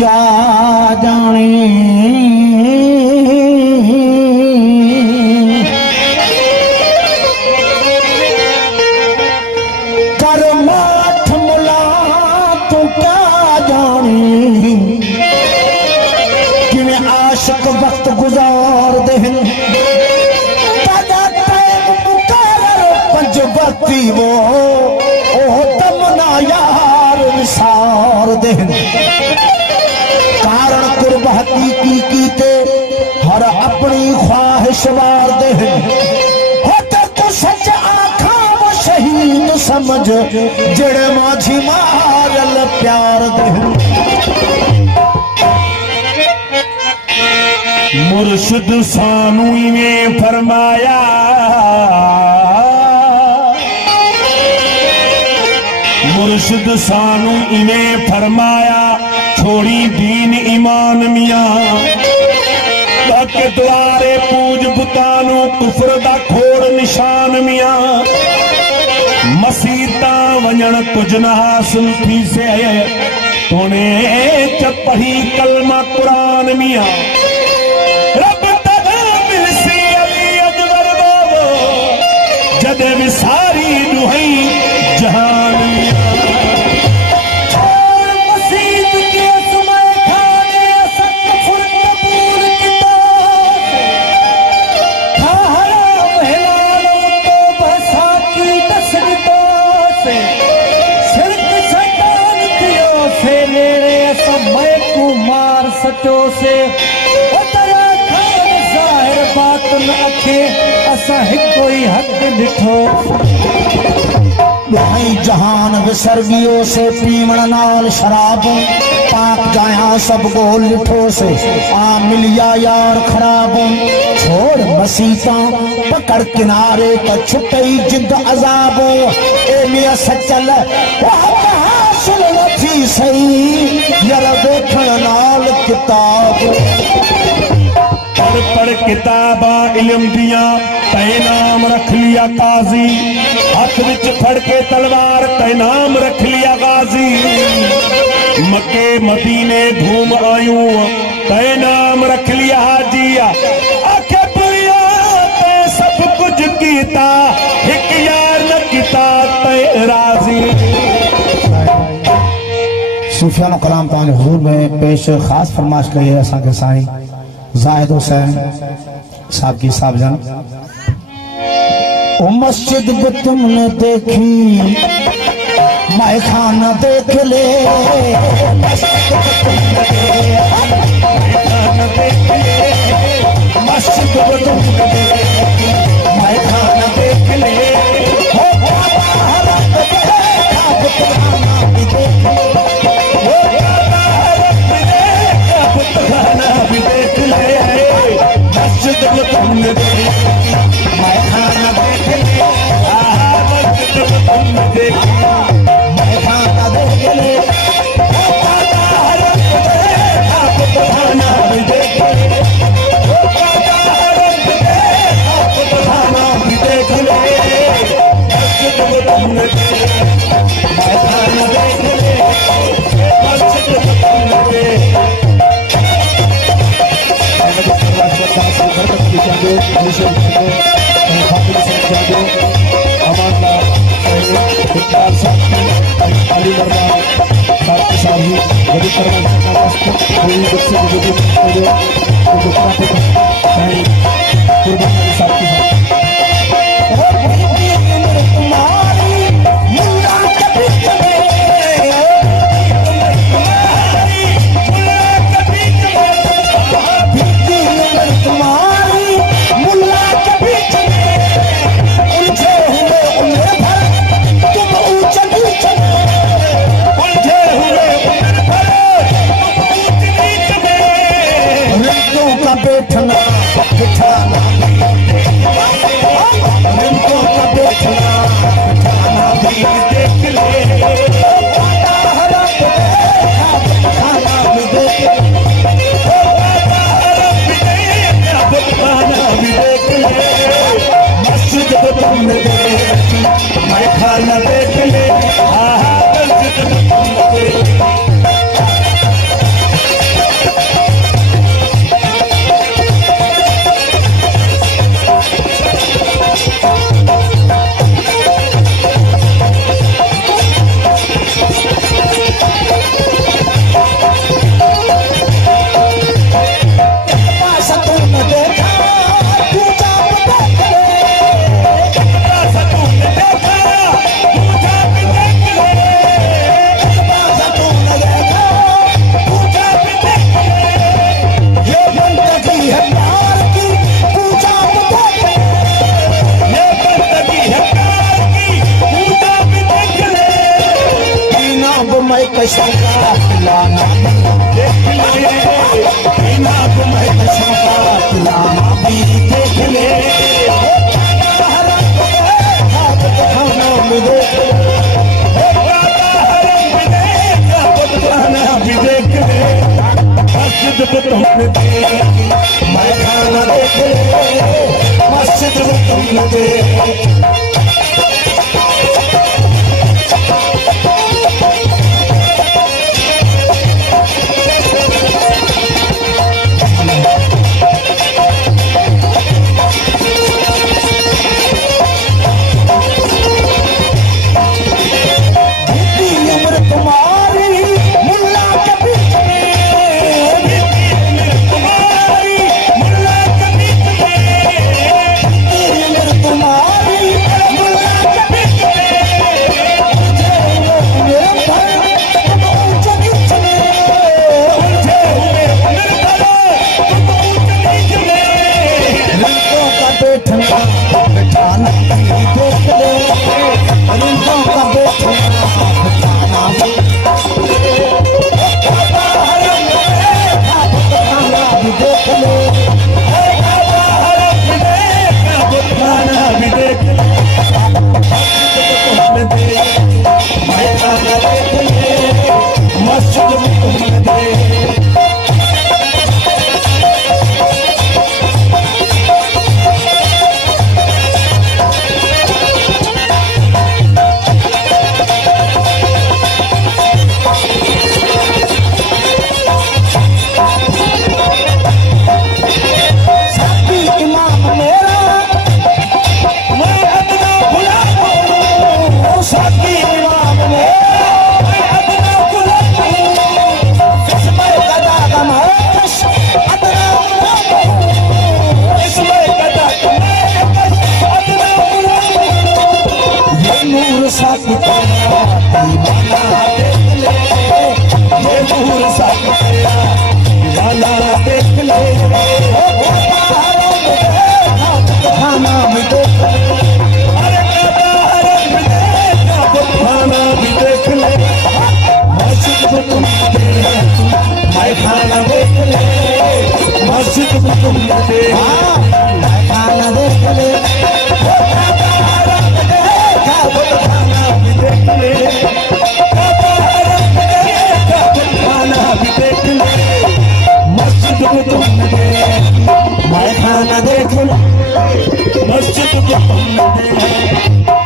क्या जाने कर माठ मुला तू क्या जाने कि आशिक वक्त गुजार दे ताजा टाइम मुकर पंजवती वो ओ तमना यार विसार दे कारण कुर्ब हकीकी कीते हर अपनी ख्वाहिश वार दे होते तो सच आखा वो शहीद समझ जड़े माझी मारल प्यार दे मुर्शिद सानू इवें फरमाया मुर्शिद सानू इवें फरमाया छोड़ी दीन ईमान मियां के द्वारे पूज बुतानू कुफर दा खोड़ निशान मियां मसीता वंजन कुछ न हासिल थी से तोने च पढ़ी कलमा कुरान मियां रब तदा मिलसी अली अजबर बाबो जदे विसारी दुहई जहान मियां सचो से उतरा खान ज़ाहिर बात न अखे असा हिको ही हक दिठो भाई जहान विसर्गियों से पीवण नाल शराब पाक जाया सब गोल लिठो से आ मिलिया यार खराब छोड़ मसीता पकड़ किनारे तो छुटई जिद अजाब ए मिया सचल थी सही यार देखण नाल किताब पढ़ पढ़ किताबा इल्म दिया तय नाम रख लिया काजी हाथ विच फड़ के तलवार तय नाम रख लिया गाजी मक्के मदीने घूम आयूं तय नाम रख लिया हाजिया आखे बुया तय सब कुछ कीता एक यार न कीता तय राजी सूफियानो कलाम ताने हुजूर में पेश खास फरमाइश कही है असा के साईं जाहिद हुसैन साहब की साहबजान ओ मस्जिद भी तुमने देखी मैं खाना देख ले मस्जिद भी तुमने देखी मैं खाना देख ले तुमने मैं खाना देख ले मस्जिद तुमने देखी मैं खाना देख ले खाना भी देख ले खाना भी देख ले मस्जिद तुमने मैं खाना देख ले मस्जिद तुमने महबूब का खिलाना देख ले बिना गुमह का खिलाना भी देख ले खाना भी देख खाना भी देख ले मस्जिद पे तुमने दे मैं खाना देख ले मस्जिद में तुमने दे मस्जिद को तुमने दे